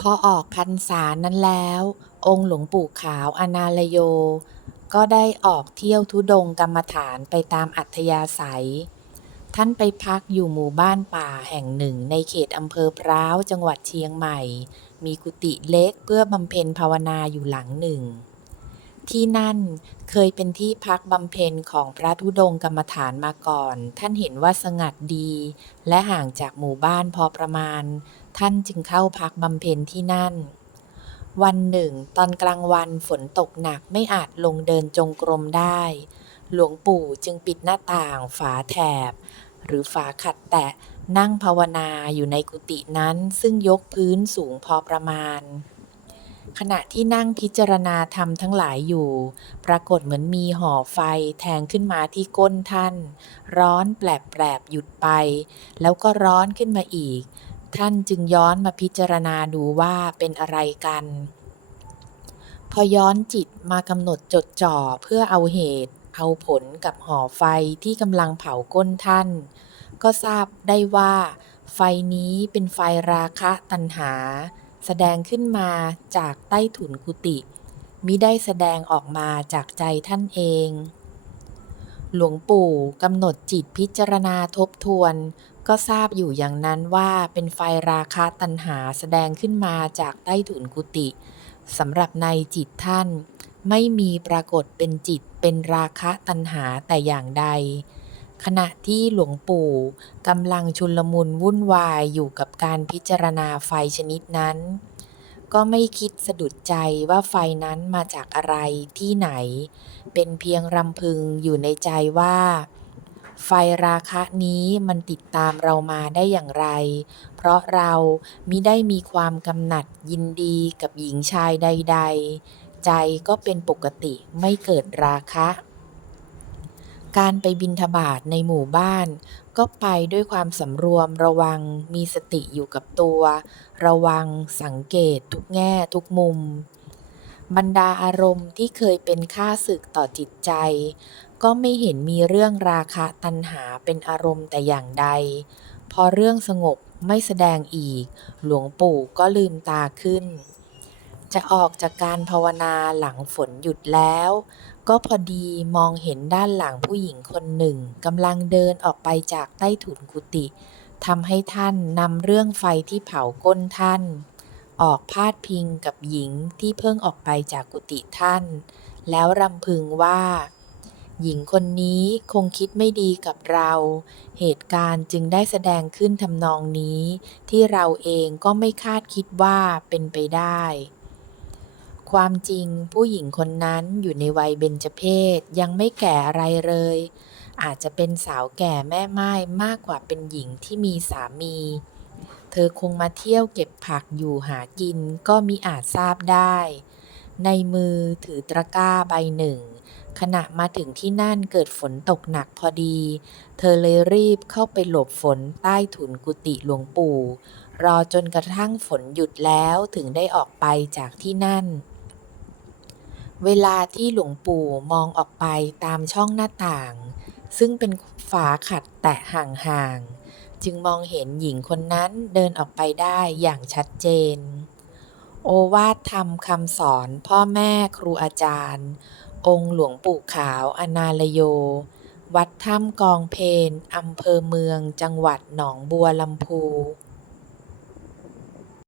พอออกพรรษานั้นแล้ว องค์หลวงปู่ขาวอนาลโย ก็ได้ออกเที่ยวทุดงกรรมฐานไปตามอัธยาศัย ท่านไปพักอยู่หมู่บ้านป่าแห่งหนึ่งในเขตอำเภอพร้าวจังหวัดเชียงใหม่ มีกุฏิเล็กเพื่อบำเพ็ญภาวนาอยู่หลังหนึ่ง ที่นั่นเคยเป็นที่พักบำเพ็ญของพระธุดงค์กรรมฐานมาก่อน ท่านเห็นว่าสงัดดี และห่างจากหมู่บ้านพอประมาณ ท่านจึงเข้าพักบำเพ็ญที่นั่น วันหนึ่ง ตอนกลางวันฝนตกหนักไม่อาจลงเดินจงกรมได้ หลวงปู่จึงปิดหน้าต่างฝาแถบ หรือฝาขัดแตะนั่งภาวนาอยู่ในกุฏินั้นซึ่งยกพื้นสูงพอประมาณ ขณะที่นั่งพิจารณาธรรมทั้งหลายอยู่ ปรากฏเหมือนมีห่อไฟแทงขึ้นมาที่ก้นท่าน ร้อนแปลบๆหยุดไป แล้วก็ร้อนขึ้นมาอีก ท่านจึงย้อนมาพิจารณาดูว่าเป็นอะไรกัน พอย้อนจิตมากำหนดจดจ่อเพื่อเอาเหตุ เอาผลกับห่อไฟที่กำลังเผาก้นท่าน ก็ทราบได้ว่า ไฟนี้เป็นไฟราคะตัณหา แสดงขึ้นมาจากใต้ถุนกุฏิมิได้แสดงออกมาจากใจท่านเอง หลวงปู่กำหนดจิตพิจารณาทบทวน ก็ทราบอยู่อย่างนั้นว่าเป็นไฟราคะตัณหาแสดงขึ้นมาจากใต้ถุนกุฏิสำหรับในจิตท่าน ไม่มีปรากฏเป็นจิตเป็นราคะตัณหาแต่อย่างใด ขณะที่หลวงปู่กำลังชุลมุนวุ่นวายอยู่กับการพิจารณาไฟชนิดนั้น ก็ไม่คิดสะดุดใจว่าไฟนั้นมาจากอะไรที่ไหน เป็นเพียงรำพึงอยู่ในใจว่า ไฟราคะนี้มันติดตามเรามาได้อย่างไร เพราะเรามิได้มีความกำหนัดยินดีกับหญิงชายใด ๆ ใจก็เป็นปกติไม่เกิดราคะ การไปบิณฑบาตในหมู่บ้าน ก็ไปด้วยความสำรวมระวัง มีสติอยู่กับตัว ระวังสังเกตทุกแง่ทุกมุม บรรดาอารมณ์ที่เคยเป็นข้าศึกต่อจิตใจ ก็ไม่เห็นมีเรื่องราคะตัณหาเป็นอารมณ์แต่อย่างใด พอเรื่องสงบไม่แสดงอีก หลวงปู่ก็ลืมตาขึ้น จะออกจากการภาวนาหลังฝนหยุดแล้ว ก็พอดีมองเห็นด้านหลังผู้หญิงคนหนึ่งกำลังเดินออกไปจากใต้ถุนกุฏิทำให้ท่านนำเรื่องไฟที่เผาก้นท่าน ออกพาดพิงกับหญิงที่เพิ่งออกไปจากกุฏิท่าน แล้วรำพึงว่า หญิงคนนี้คงคิดไม่ดีกับเรา เหตุการณ์จึงได้แสดงขึ้นทำนองนี้ ที่เราเองก็ไม่คาดคิดว่าเป็นไปได้ ความจริงผู้หญิงคนนั้นอยู่ในวัยเบญจเพสยังไม่แก่อะไรเลย อาจจะเป็นสาวแก่แม่ไม้มากกว่าเป็นหญิงที่มีสามี เธอคงมาเที่ยวเก็บผักอยู่หากินก็มิอาจทราบได้ ในมือถือตะกร้าใบหนึ่ง ขณะมาถึงที่นั่นเกิดฝนตกหนักพอดี เธอเลยรีบเข้าไปหลบฝนใต้ถุนกุฏิหลวงปู่รอจนกระทั่งฝนหยุดแล้วถึงได้ออกไปจากที่นั่น เวลาที่หลวงปู่มองออกไปตามช่องหน้าต่าง ซึ่งเป็นฝาขัดแตะห่างๆ จึงมองเห็นหญิงคนนั้นเดินออกไปได้อย่างชัดเจน โอวาทธรรมคำสอนพ่อแม่ครูอาจารย์ องค์หลวงปู่ขาวอนาลโย วัดถ้ำกองเพนอำเภอเมืองจังหวัดหนองบัวลำพู